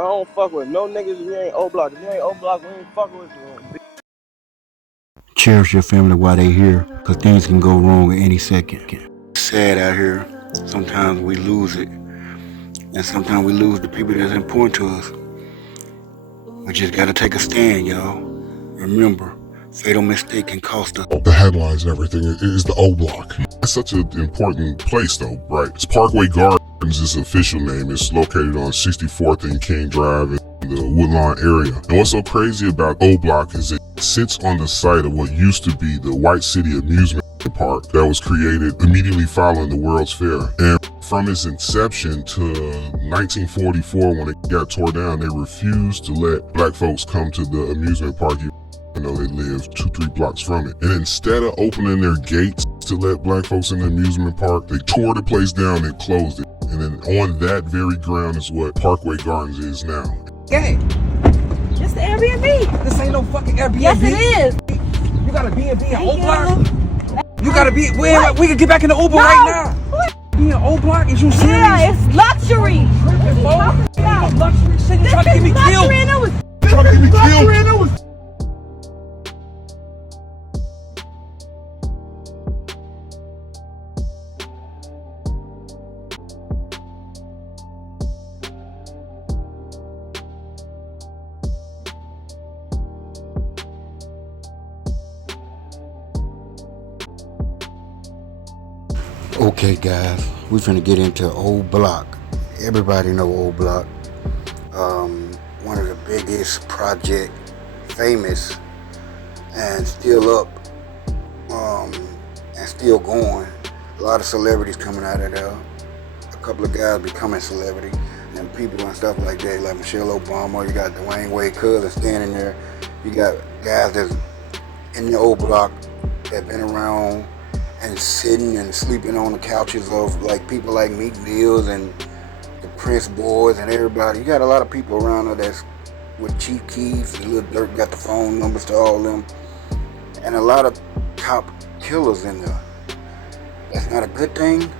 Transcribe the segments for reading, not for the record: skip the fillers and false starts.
don't fuck with no niggas if you ain't Oblock. If you ain't Oblock, we ain't fucking with you. Cherish your family while they here, cause things can go wrong at any second. It's sad out here. Sometimes we lose it, and sometimes we lose the people that's important to us. We just gotta take a stand, y'all. Remember, fatal mistake can cost us. The headlines and everything is the Oblock. That's such an important place though, right? It's Parkway Gardens is the official name. It's located on 64th and King Drive in the Woodlawn area. And what's so crazy about Oblock is it sits on the site of what used to be the White City Amusement Park that was created immediately following the World's Fair. And from its inception to 1944 when it got tore down, they refused to let black folks come to the amusement park. You know, they live 2-3 blocks from it. And instead of opening their gates to let black folks in the amusement park, they tore the place down and closed it. And then on that very ground is what Parkway Gardens is now. Hey, It's the Airbnb. this ain't no fucking Airbnb. Yes, it is. You got a B&B in Thank Oblock? You got to be, we can get back in the Uber No. right now. Be in Oblock? Is you serious? Yeah, it's luxury. Tripping, folks. Ain't no luxury shit. You This trying to get is me luxury killed. and it was Trying to get me killed. Okay, guys, we finna get into Oblock. Everybody know Oblock. One of the biggest project, famous, and still up, and still going. A lot of celebrities coming out of there. A couple of guys becoming celebrity, and people and stuff like that, like Michelle Obama. You got Dwayne Wade cousin standing there. You got guys that's in the Oblock that been around and sitting and sleeping on the couches of like people like Meek Mills and the Prince Boys and everybody. You got a lot of people around there that's with Chief Keef, Lil Durk got the phone numbers to all of them, and a lot of top killers in there. That's not a good thing,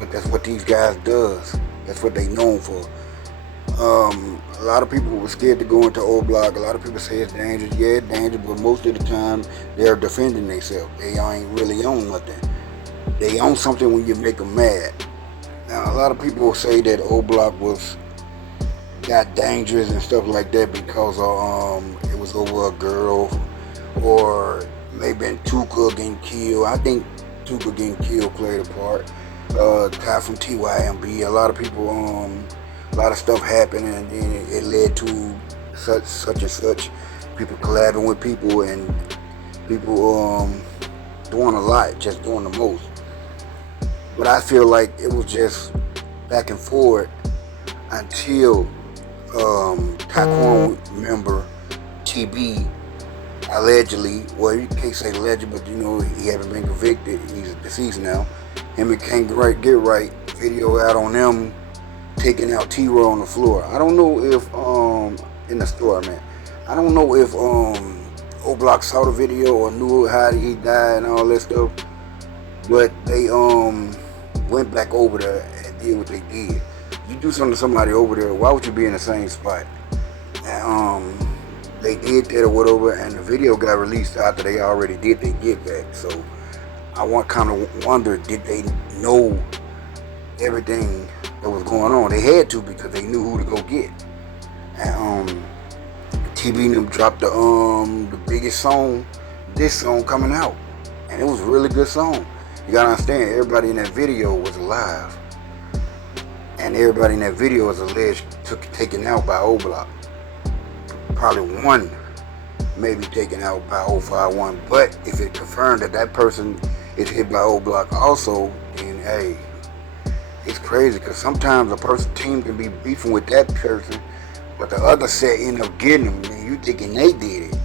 but that's what these guys does. That's what they known for. A lot of people were scared to go into Oblock. A lot of people say it's dangerous. Yeah, it's dangerous, but most of the time they're defending themselves. They ain't really on nothing. They own something when you make them mad. Now, a lot of people say that Oblock got dangerous and stuff like that because of, it was over a girl, or maybe Tuka getting killed. I think Tuka getting killed played a part. Guy from TYMB. A lot of people, a lot of stuff happened, and then it led to such and such. People collabing with people, and people doing a lot, just doing the most. But I feel like it was just back and forth until Taekwondo member TB allegedly, well, you can't say alleged, but you know, he haven't been convicted. He's deceased now. Him and Can't Get Right video out on them taking out T-Roy on the floor. I don't know if in the store, man. I don't know if Oblock saw the video or knew how he died and all that stuff, but they went back over there and did what they did. You do something to somebody over there, why would you be in the same spot? And they did that or whatever, and the video got released after they already did their get back. So I kind of wonder, did they know everything that was going on? They had to, because they knew who to go get. And TB and them dropped the biggest song, this song coming out, and it was a really good song. You gotta understand, everybody in that video was alive, and everybody in that video was alleged taken out by Oblock. Probably one maybe taken out by 051, but if it confirmed that person is hit by Oblock also, then hey, it's crazy, because sometimes a team can be beefing with that person, but the other set end up getting them, and you thinking they did it.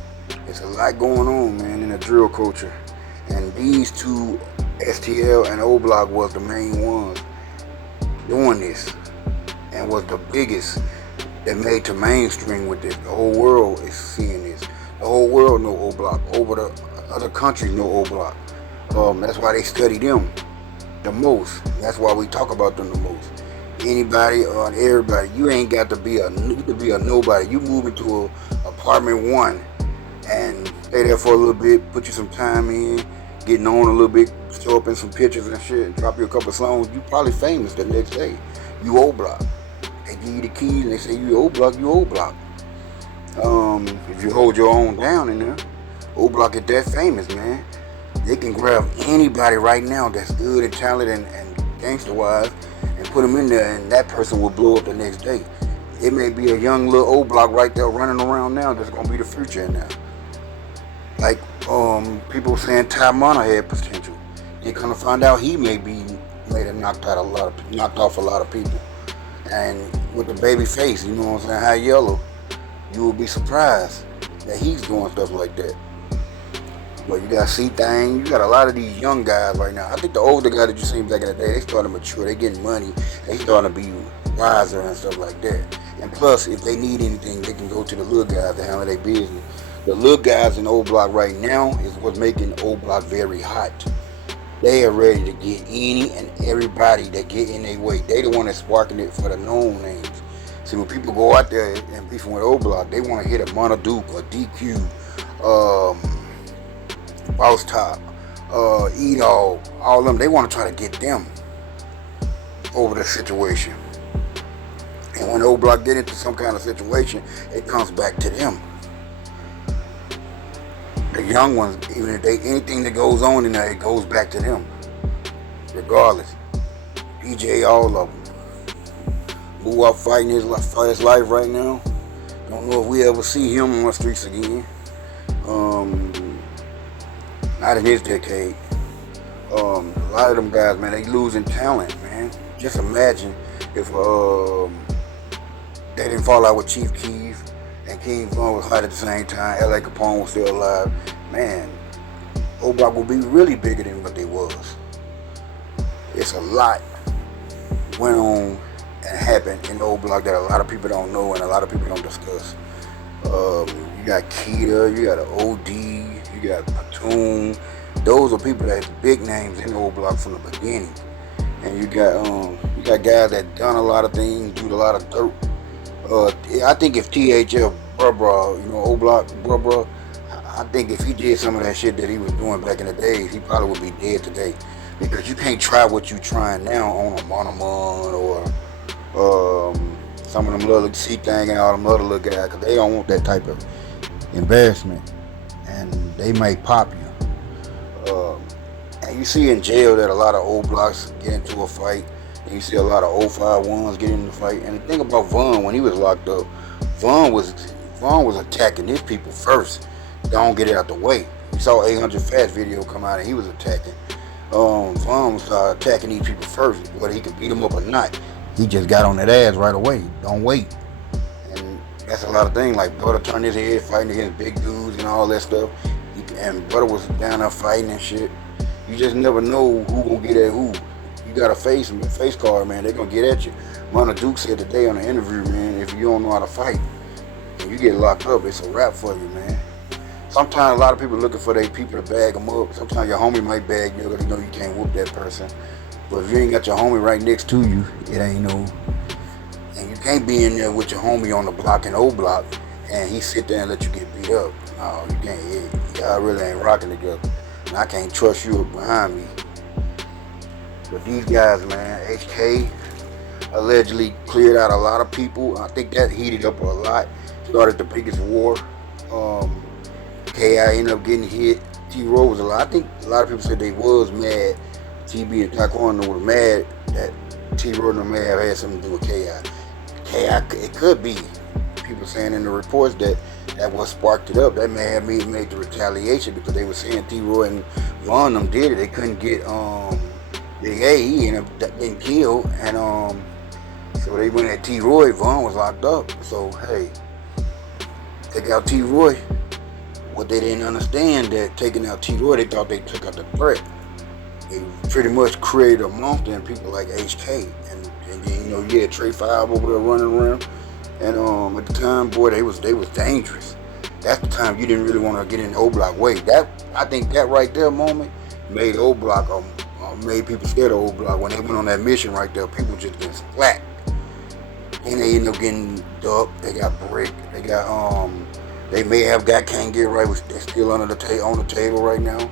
There's a lot going on, man, in the drill culture, and these two, STL and Oblock, was the main ones doing this, and was the biggest that made to mainstream with this. The whole world is seeing this. The whole world know Oblock. Over the other countries know Oblock. That's why they study them the most. That's why we talk about them the most. anybody or everybody. You ain't got to be you could be a nobody. You move into a apartment 1 and stay there for a little bit, put you some time in, getting on a little bit, show up in some pictures and shit, and drop you a couple songs. You probably famous the next day. You Oblock. They give you the keys and they say you Oblock, you Oblock. If you hold your own down in there, Oblock is that famous, man. They can grab anybody right now that's good and talented and gangster wise and put them in there, and that person will blow up the next day. It may be a young little Oblock right there running around now that's gonna be the future in there. Like people saying Ty Monner had potential. They kind of find out he may have knocked off a lot of people. And with the baby face, you know what I'm saying, High Yellow, you will be surprised that he's doing stuff like that. But you got C-Thang, you got a lot of these young guys right now. I think the older guys that you seen back in the day, they starting to mature, they getting money, they starting to be wiser and stuff like that. And plus, if they need anything, they can go to the little guys to handle their business. The little guys in Oblock right now is what's making Oblock very hot. They are ready to get any and everybody that get in their way. They the one that's sparking it for the known names. See, when people go out there and beefing with Oblock, they want to hit a Monoduke or DQ, Boss Top, Edo, all of them. They want to try to get them over the situation. And when Oblock get into some kind of situation, it comes back to them. The young ones, even if anything that goes on in there, it goes back to them. Regardless. DJ, all of them. Boo out fighting his life right now. Don't know if we ever see him on the streets again. Not in his decade. A lot of them guys, man, they losing talent, man. Just imagine if they didn't fall out with Chief Keef and King Von was hot at the same time. L.A. Capone was still alive. Man, Oblock will be really bigger than what they was. It's a lot went on and happened in Oblock that a lot of people don't know and a lot of people don't discuss. You got Keita, you got OD, you got Platoon. Those are people that's big names in Oblock from the beginning. And you got guys that done a lot of things, do a lot of dirt. I think if THF Bruh, you know, Oblock Bruh, I think if he did some of that shit that he was doing back in the days, he probably would be dead today. Because you can't try what you trying now on a Monomon or some of them little C-Thang and all them other little guys, because they don't want that type of embarrassment. And they might pop you. And you see in jail that a lot of Oblocks get into a fight. And you see a lot of 051s get into the fight. And the thing about Von, when he was locked up, Von was attacking his people first. Don't get it out the way. You saw 800 Fast video come out and he was attacking. Von was attacking these people first, whether he could beat them up or not. He just got on that ass right away. Don't wait. And that's a lot of things. Like Brother turned his head fighting against big dudes and all that stuff. And Brother was down there fighting and shit. You just never know who gonna get at who. You got a face card, man. They gonna get at you. Monoduke said today on the interview, man, if you don't know how to fight and you get locked up, it's a wrap for you, man. Sometimes a lot of people looking for their people to bag them up. Sometimes your homie might bag you because you know you can't whoop that person. But if you ain't got your homie right next to you, it ain't no. And you can't be in there with your homie on the block in Oblock and he sit there and let you get beat up. No, you can't. Y'all really ain't rocking together. And I can't trust you behind me. But these guys, man, HK allegedly cleared out a lot of people. I think that heated up a lot. Started the biggest war. KI ended up getting hit. T-Row was a lot. I think a lot of people said they was mad. TB and Taekwondo was mad that T-Row may have had something to do with KI. It could be. People saying in the reports that what sparked it up. That may have made the retaliation because they were saying T-Roy and Von them did it. They couldn't get Big A. He ended up getting killed, and so they went at T-Roy. Von was locked up. So hey, take out T-Roy. What they didn't understand that taking out T-Roy, they thought they took out the threat. They pretty much created a monster in people like HK, and then, you know, you had Trey 5 over there running around. And at the time, boy, they was dangerous. That's the time you didn't really want to get in the Oblock way. I think that right there moment made Oblock, made people scared of Oblock. When they went on that mission right there, people just getting splat. and they end up getting ducked. They got brick. They got they may have got can't get right. They're still under the on the table right now.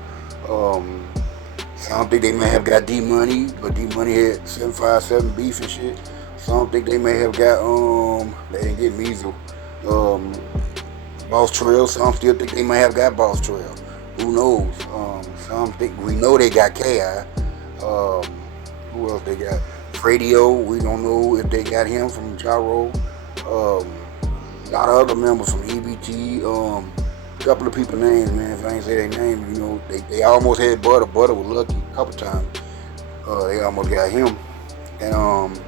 Some think they may have got D-Money, but D-Money had 757 beef and shit. Some think they may have got they didn't get Measle. Boss Trail. Some still think they may have got Boss Trail. Who knows? Some think we know they got K.I. Who else they got? Radio. We don't know if they got him from Gyro. A lot of other members from EBT. A couple of people names, man. If I ain't say their name, you know, they almost had Butter. Butter was lucky a couple times. They almost got him. And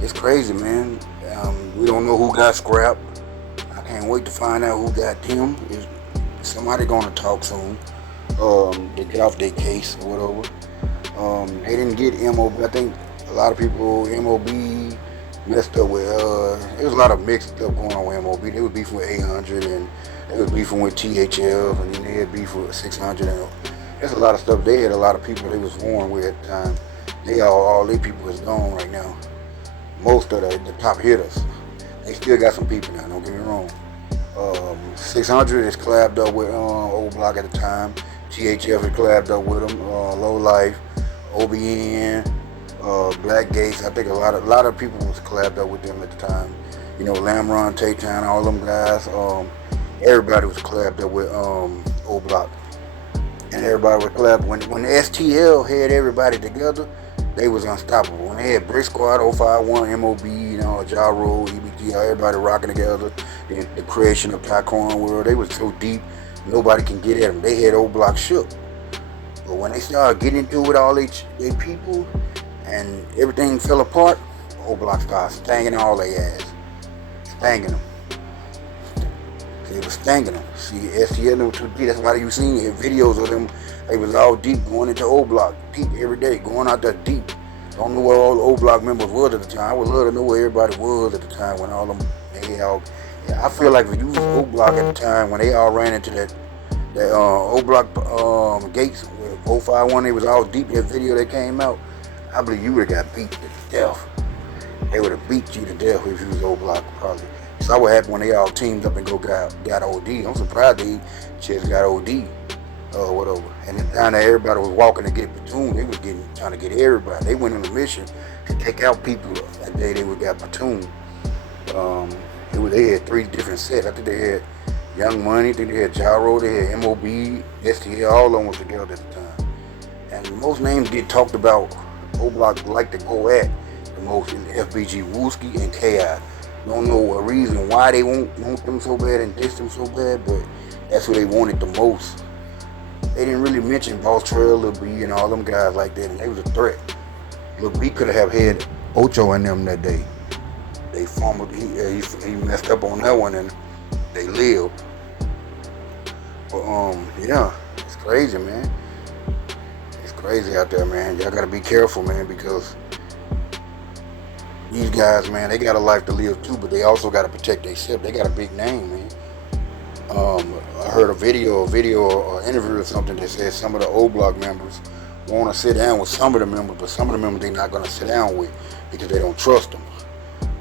it's crazy, man. We don't know who got scrapped. I can't wait to find out who got him. Is somebody gonna talk soon? They get off their case or whatever. They didn't get MOB. I think a lot of people MOB messed up with. There was a lot of mixed stuff going on with MOB. They was beefing with 800 and they was beefing with THF, and then they had beef with 600. And there's a lot of stuff. They had a lot of people they was warring with at the time. They all these people is gone right now. Most of the top hitters. They still got some people now. Don't get me wrong. 600 is collabed up with Oblock at the time. THF is collabed up with them. Low Life, OBN, Black Gates. I think a lot of people was collabed up with them at the time. You know, Lamron, Tay-Town, all them guys. Everybody was collabed up with Oblock. And everybody was collabed. When the STL had everybody together, they was unstoppable. When they had Brick Squad, 051, MOB, you know, Gyro, EBT, everybody rocking together. The creation of Tycoon World, they was so deep, nobody can get at them. They had Oblock shook. But when they started getting into it with all their people, and everything fell apart, Oblock started stanging all their ass. Stanging them. They was stanging them. See, STL was too deep. That's why you seen videos of them. They was all deep going into Oblock. Deep every day, going out there deep. Don't know where all the Oblock members was at the time. I would love to know where everybody was at the time when all them, I feel like if you was Oblock at the time when they all ran into that Oblock gates with 051, they was all deep in that video that came out. I believe you would have got beat to death. They would have beat you to death if you was Oblock probably. So what happened when they all teamed up and got OD. I'm surprised they just got OD or whatever. And then down there everybody was walking to get platoon. They was trying to get everybody. They went on a mission to take out people. That day they would got platoon. They had 3 different sets. I think they had Young Money, I think they had Gyro, they had MOB, STL, all of them was together at the time. And most names get talked about, Oblock like to go at the most in FBG, Wooski and KI. Don't know a reason why they want them so bad and diss them so bad, but that's what they wanted the most. They didn't really mention Boss Trail, Lil B, and all them guys like that, and they was a threat. Lil B could have had Ocho in them that day. They fumbled, he messed up on that one, and they lived. But yeah, it's crazy, man. It's crazy out there, man. Y'all gotta be careful, man, because these guys, man, they got a life to live too, but they also gotta protect themselves. They got a big name, man. I heard a video or interview or something that said some of the Oblock members want to sit down with some of the members, but some of the members they're not gonna sit down with because they don't trust them,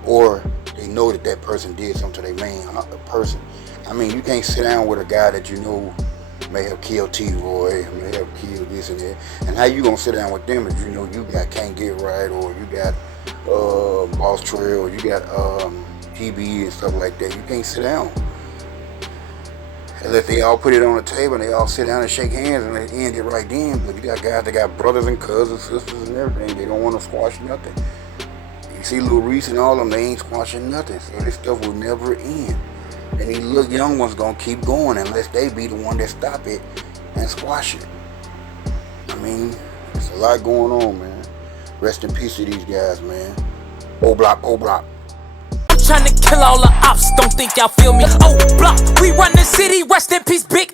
or they know that person did something to their main person. I mean, you can't sit down with a guy that you know may have killed T-Roy, may have killed this and that. And how you gonna sit down with them if you know you got Can't Get Right, or you got Boss Trail, or you got TB and stuff like that? You can't sit down. Unless they all put it on the table and they all sit down and shake hands and they end it right then. But you got guys that got brothers and cousins, sisters and everything. They don't want to squash nothing. You see Lil Reese and all of them, they ain't squashing nothing. So this stuff will never end. And these little young ones gonna keep going unless they be the one that stop it and squash it. I mean, there's a lot going on, man. Rest in peace to these guys, man. Oblock, Oblock. Trying to kill all the ops, don't think y'all feel me. Oh, block, we run the city, rest in peace, big